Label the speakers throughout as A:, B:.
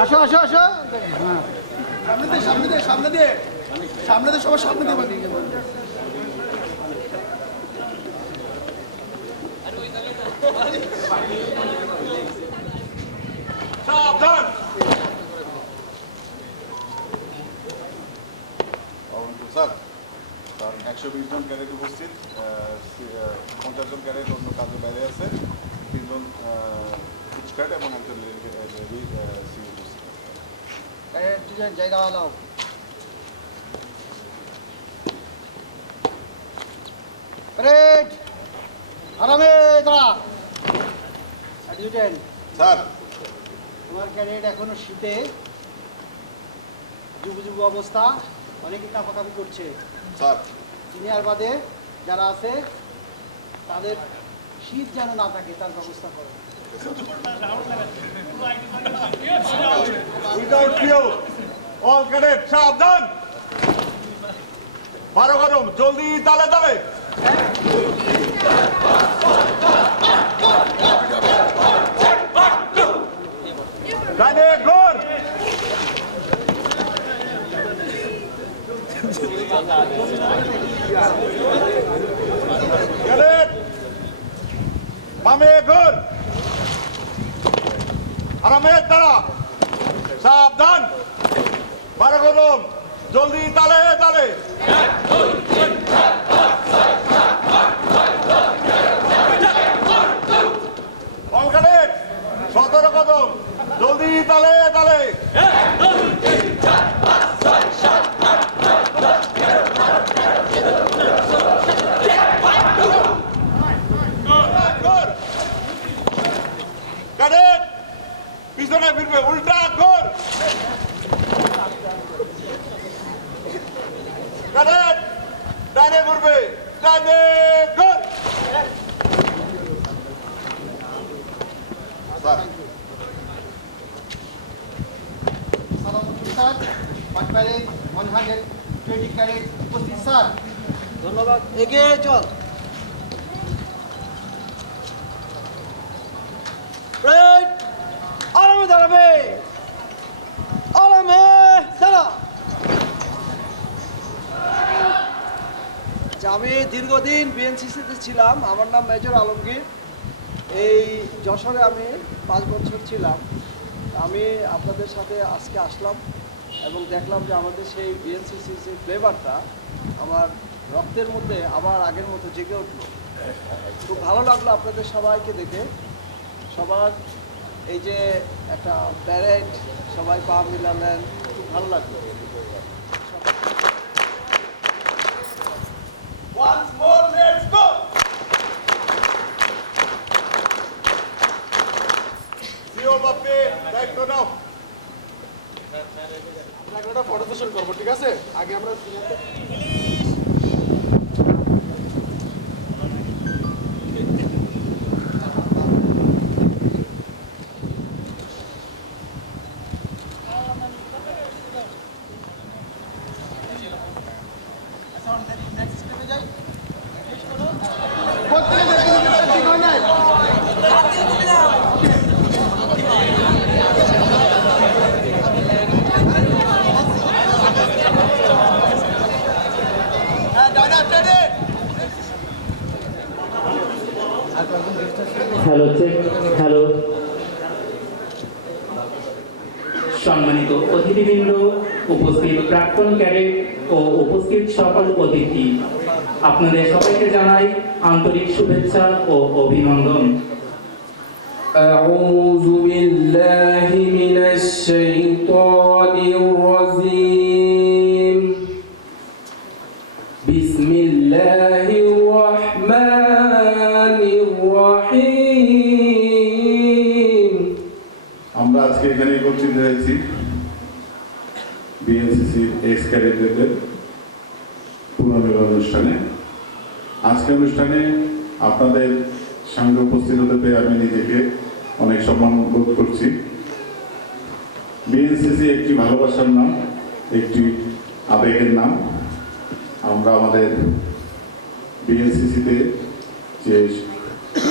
A: আসো
B: আসো আসো। হ্যাঁ
C: সামনে দিয়ে সামনে দিয়ে সামনে দিয়ে সামনে দিয়ে সবার সামনে দিয়ে
A: সাবধান।
D: স্যার। তার একশো বিশ জন ক্যাডেট উপস্থিত পঞ্চাশ জন ক্যাডেট অন্য কাজে বাইরে আছে। তিনজন ফুচকাট এবং একজন
B: দুজন জায়গা নাও রেড আরামে দাঁড়া। Adjutant
D: sir.
B: তোমার ক্যাডেট এখনও শীতে। যুব যুব অবস্থা অনেকে কাপাকাপি করছে।
D: স্যার।
B: সিনিয়র বাদে যারা আছে তাদের শীত যেন না থাকে তার ব্যবস্থা করো।
A: উইদাউট ফিউ অল ক্যাডেট সাবধান। বারো কদম জলদি তালে তালে। ডাইনে ঘোর। ক্যাডেট বামে ঘোর। আরামে দাঁড়া সাবধান। বারো জলদি সতেরো কদম জলদি তালে তালে ক্যাডেট পিছনে ফিরবে উল্টা ঘোর ক্যাডেট ডানে ঘুরবে ডানে ঘোর
D: sir
B: সালামুকুম sir one parade one hundred twenty cadet উপস্থিত স্যার ধন্যবাদ। এগিয়ে চল। রাইট আরামে দাঁড়াবে। আরামে দাঁড়া আমি দীর্ঘদিন বিএনসিসিতে ছিলাম। আমার নাম মেজর আলমগীর। এই যশোরে আমি পাঁচ বছর ছিলাম। আমি আপনাদের সাথে আজকে আসলাম এবং দেখলাম যে আমাদের সেই বিএনসিসির ফ্লেভারটা আমার রক্তের মধ্যে আবার আগের মতো জেগে উঠল। খুব ভালো লাগল আপনাদের সবাইকে দেখে। সবার এই যে একটা প্যারেড সবাই পা মিলালেন, খুব ভালো লাগল
A: Once more, let's go! CO Bappi দায়িত্ব নাও
C: আমরা একটা ফটো সেশন করব ঠিক আছে আগে আমরা
E: সম্মানিত অতিথিবৃন্দ উপস্থিত প্রাক্তন ক্যাডেট ও উপস্থিত সকল অতিথি আপনাদের সবাইকে জানাই আন্তরিক শুভেচ্ছা ও অভিনন্দন
F: أعوذ بالله من الشيطان الرجيم بسم الله الرحمن الرحيم
D: আজকে এখানে একত্রিত হয়েছি বিএনসিসির এক্স ক্যাডেটদের পুনর্মিলন অনুষ্ঠানে। আজকে অনুষ্ঠানে আপনাদের সঙ্গে উপস্থিত হতে পেরে আমি নিজেকে অনেক সম্মান বোধ করছি। বিএনসিসি একটি ভালোবাসার নাম, একটি আবেগের নাম। আমরা আমাদের বিএনসিসিতে যে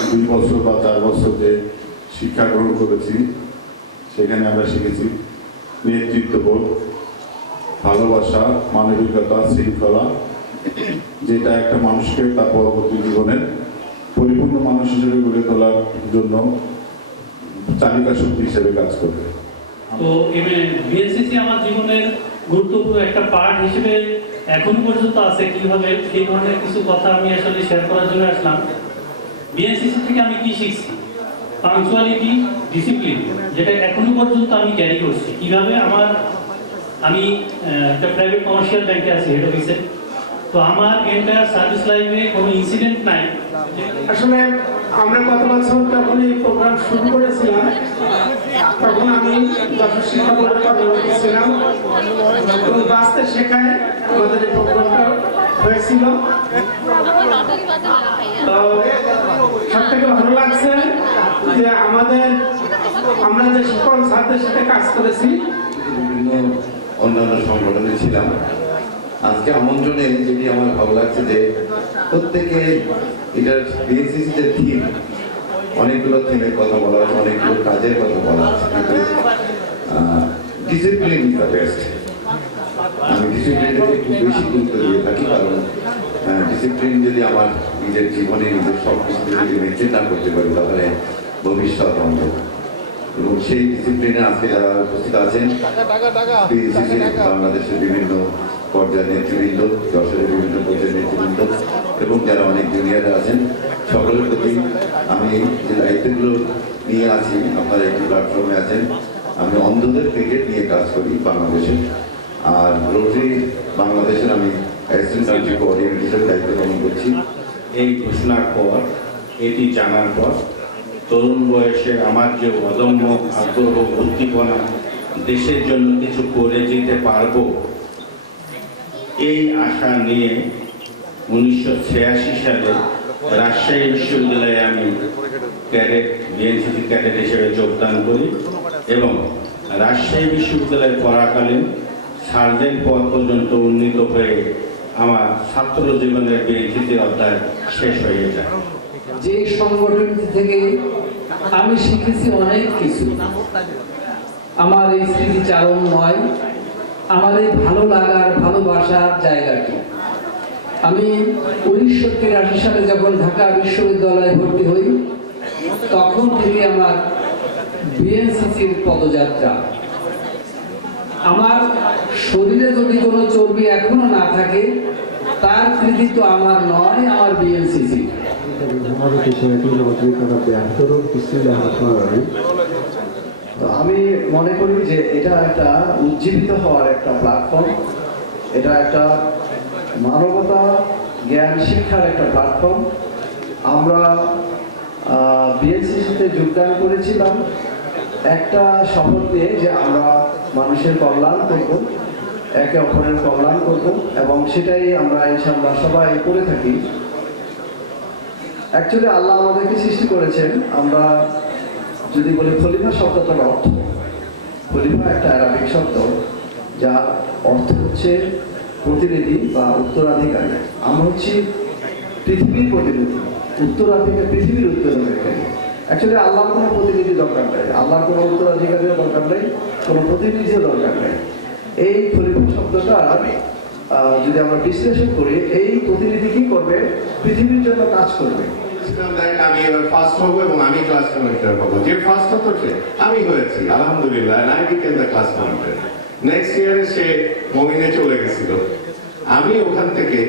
D: দুই বছর বা চার বছর যে শিক্ষা গ্রহণ করেছি সেখানে আমরা শিখেছি নেতৃত্ববোধ, ভালোবাসা, মানবিকতা, শৃঙ্খলা, যেটা একটা মানুষকে তার পরবর্তী জীবনের পরিপূর্ণ মানুষ হিসেবে গড়ে তোলার জন্য চালিকা শক্তি হিসেবে কাজ করবে।
G: তো বিএনসিসি আমার জীবনের গুরুত্বপূর্ণ একটা পার্ট হিসেবে এখন পর্যন্ত আছে, কীভাবে সেই ধরনের কিছু কথা আমি আসলে শেয়ার করার জন্য আসলাম। বিএনসিসি থেকে আমি কি শিখছি? পাংচুয়ালিটি ডিসিপ্লিন যেটা এখনও পর্যন্ত আমি ক্যারি করছি। কীভাবে আমার, আমি একটা প্রাইভেট কমার্শিয়াল ব্যাংকে আছি হেড অফিসে তো আমার এন্টায়ার সার্ভিস লাইফে কোনো ইনসিডেন্ট নাই।
H: আসলে আমরা গত বছর যখন এই প্রোগ্রাম শুরু করেছিলাম, তখন আমি শিক্ষা বোর্ডে কর্মরত ছিলাম এবং বাঁচতে শেখায় আমাদের এই প্রোগ্রামটা হয়েছিল। তো সব থেকে ভালো লাগছে যে আমাদের, আমরা যে সকল ছাত্রদের সাথে কাজ করেছি,
I: বিভিন্ন অন্যান্য সংগঠনে ছিলাম। আজকে আমন্ত্রণে যেটি আমার ভালো লাগছে যে প্রত্যেকে এটার বিএনসিসি যে থিম অনেকগুলো থিমের কথা বলা হচ্ছে অনেকগুলো কাজের কথা বলা হচ্ছে ডিসিপ্লিন ইজ দ্য বেস্ট আমি ডিসিপ্লিনকে একটু বেশি গুরুত্ব দিয়ে থাকি, কারণ ডিসিপ্লিন যদি আমার নিজের জীবনে নিজের সব কিছু যদি মেনটেন না করতে পারি, তাহলে ভবিষ্যৎ অন্ধকার এবং সেই ডিসিপ্লিনে আজকে যারা উপস্থিত আছেন বাংলাদেশের বিভিন্ন পর্যায়ের নেতৃবৃন্দ যশোরের বিভিন্ন পর্যায়ের নেতৃবৃন্দ এবং যারা অনেক জুনিয়র আছেন সকলের প্রতি আমি যে দায়িত্বগুলো নিয়ে আছি আপনারা একটি প্ল্যাটফর্মে আছেন আমি অন্ধদের ক্রিকেট নিয়ে কাজ করি বাংলাদেশে। আর রোটারি বাংলাদেশের আমি অ্যাসিস্ট্যান্ট কান্ট্রি কোঅর্ডিনেটর হিসেবে দায়িত্ব পালন করছি।
J: এই ঘোষণার পর এটি জানার পর তরুণ বয়সে আমার যে অদম্য আগ্রহ, উদ্দীপনা, দেশের জন্য কিছু করে যেতে পারব, এই আশা নিয়ে উনিশশো ছিয়াশি সালে রাজশাহী বিশ্ববিদ্যালয়ে আমি ক্যাডেট, বিএনসিসি ক্যাডেট হিসেবে যোগদান করি এবং রাজশাহী বিশ্ববিদ্যালয়ে পড়াকালীন সার্জেন্ট পদ পর্যন্ত উন্নীত হয়ে আমার ছাত্র জীবনের বিএনসিসির অধ্যায় শেষ হয়ে যায়।
K: যে সংগঠনটি থেকে আমি শিখেছি অনেক কিছু। আমার এই স্মৃতিচারণ নয় আমার এই ভালো লাগার, ভালোবাসার জায়গাটি। আমি উনিশশো তিরাশি সালে যখন ঢাকা বিশ্ববিদ্যালয়ে ভর্তি হই, তখন থেকে আমার বিএনসিসির পদযাত্রা। আমার শরীরে যদি কোনো চর্বি এখনও না থাকে, তার কৃতিত্ব আমার নয়, আমার বিএনসিসি
L: তো আমি মনে করি যে এটা একটা উজ্জীবিত হওয়ার একটা প্ল্যাটফর্ম এটা একটা মানবতা, জ্ঞান, শিক্ষার একটা প্ল্যাটফর্ম আমরা বিএনসিসিতে যোগদান করেছিলাম একটা শপথ নিয়ে যে আমরা মানুষের কল্যাণ করব, একে অপরের কল্যাণ করব এবং সেটাই আমরা ইনশাল্লাহ সবাই করে থাকি। অ্যাকচুয়ালি আল্লাহ আমাদেরকে সৃষ্টি করেছেন। আমরা যদি বলি খলিফা শব্দটার অর্থ। খলিফা একটা অ্যারাবিক শব্দ, যার অর্থ হচ্ছে প্রতিনিধি বা উত্তরাধিকারী। আমরা হচ্ছি পৃথিবীর প্রতিনিধি, উত্তরাধিকার, পৃথিবীর উত্তরাধিকারী। অ্যাকচুয়ালি আল্লাহর কোনো প্রতিনিধি দরকার নেই। আল্লাহর কোনো উত্তরাধিকারীও দরকার নেই, কোনো প্রতিনিধিও দরকার নেই। এই খলিফা শব্দটা যদি আমরা বিশ্লেষণ করি, এই প্রতিনিধি কি করবে? পৃথিবীর জন্য কাজ করবে।
I: বলেছিলাম, দেখ, আমি এবার ফার্স্ট হব এবং আমি ক্লাস মনিটর হব। যে ফার্স্ট হতো সে আমি হয়েছি আলহামদুলিল্লাহ I became the class monitor next ইয়ারে সে মমিনে চলে গেছিল। আমি ওখান থেকে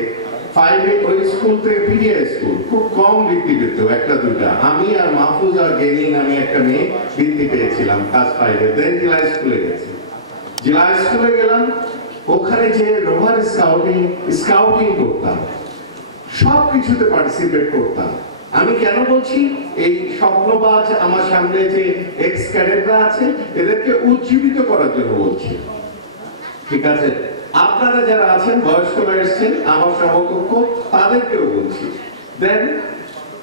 I: ফাইভে ওই স্কুল থেকে স্কুল খুব কম বৃত্তি পেত একটা দুটা আমি আর মাহফুজ আর গেনি নামে একটা মেয়ে বৃত্তি পেয়েছিলাম ক্লাস ফাইভে দেন জেলা স্কুলে গেছি। জেলা স্কুলে গেলাম ওখানে যে রোভার স্কাউটিং স্কাউটিং করতাম সব কিছুতে পার্টিসিপেট করতাম। আমি কেন বলছি? এই স্বপ্নবাজ আমার সামনে যে এক্স ক্যাডেটরা আছে, এদেরকে উজ্জীবিত করার জন্য বলছি। ঠিক আছে? আপনারা যারা আছেন, বয়স্করা এসছেন, আমার সমকক্ষ, তাদেরকেও বলছি। দেন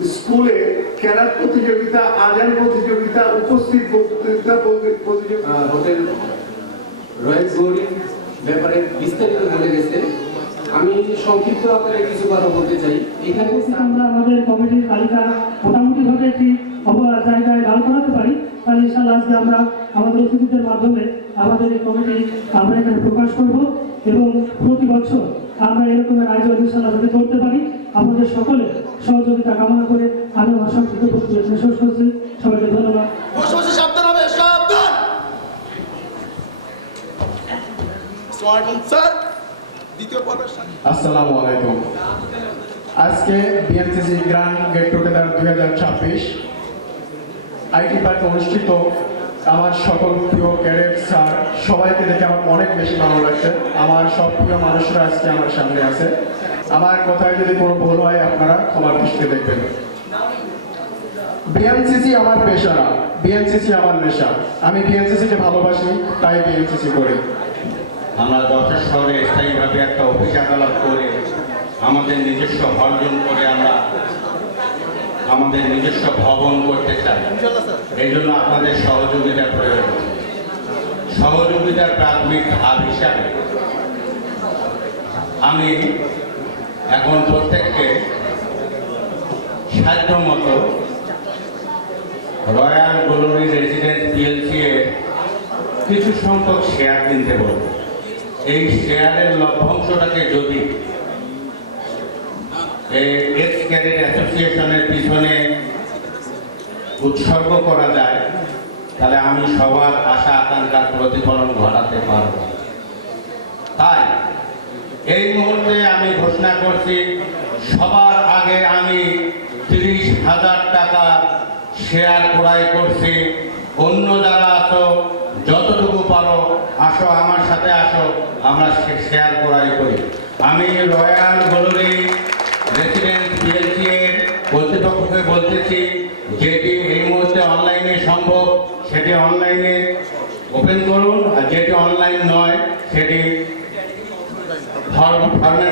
M: স্কুলে খেলার প্রতিযোগিতা, আজান প্রতিযোগিতা, উপস্থিত বক্তৃতা প্রতি- প্রতিযোগিতা
F: হোটেল গৌরীর ব্যাপারে বিস্তারিত বলে গেছে। আমি সংক্ষিপ্ত আকারে কিছু কথা বলতে চাই। এখানে
N: আমরা আমাদের কমিটির তালিকা মোটামুটিভাবে একটি জায়গায় দাঁড় করাতে পারি তাহলে ইনশাল্লাহ আজকে আমরা আমাদের অতিথিদের মাধ্যমে আমাদের এই কমিটি আমরা এখানে প্রকাশ করব এবং প্রতি বছর আমরা এরকমের আয়োজন ইনশাল্লাহ যদি করতে পারি। আমাদের সকলে সহযোগিতা কামনা করে আমি আমার সংক্ষিপ্ত শেষ করছি। সবাইকে ধন্যবাদ।
O: সাবধান আসসালামু আলাইকুম।
P: আজকে গ্র্যান্ড গেট টুগেদার দুই হাজার ছাব্বিশ আইটি পার্কে অনুষ্ঠিত আমার সকল প্রিয় ক্যাডেট স্যার, সবাইকে দেখে আমার অনেক বেশি ভালো লাগছে। আমার সব প্রিয় মানুষরা আজকে আমার সামনে আছে। আমার কথায় যদি কোনো ভুল হয়, আপনারা ক্ষমার দৃষ্টিতে দেখবেন। বিএনসিসি আমার পেশা বিএনসিসি আমার নেশা। আমি বিএনসিসিকে ভালোবাসি, তাই বিএনসিসি করি।
J: আমরা যশোর শহরে স্থায়ীভাবে একটা অফিস আদালত করে আমাদের নিজস্ব অর্জন করে আমরা আমাদের নিজস্ব ভবন করতে চাই। এই জন্য আপনাদের সহযোগিতার প্রয়োজন। সহযোগিতার প্রাথমিক ধাপ হিসাবে আমি এখন প্রত্যেককে সাধ্য মতো রয়্যাল গ্লোরি রেসিডেন্স পিএলসি এর কিছু সংখ্যক শেয়ার কিনতে বলব। এই শেয়ারের লভ্যাংশটাকে যদি অ্যাসোসিয়েশনের পিছনে উৎসর্গ করা যায়, তাহলে আমি সবার আশা আকাঙ্ক্ষার প্রতিফলন ঘটাতে পারব। তাই এই মুহূর্তে আমি ঘোষণা করছি, সবার আগে আমি তিরিশ হাজার টাকা শেয়ার ক্রয় করছি। অন্য যারা আছো, যতটুকু পারো আসো, আমার সাথে আসো, আমরা শেয়ার করাই করি। আমি রয়্যাল গোলরি রেসিডেন্স পিএলসি এর কর্তৃপক্ষকে বলতেছি, যেটি এই মুহূর্তে অনলাইনে সম্ভব, সেটি অনলাইনে ওপেন করুন, আর যেটি অনলাইন নয়, সেটি ফর্ম ফর্মের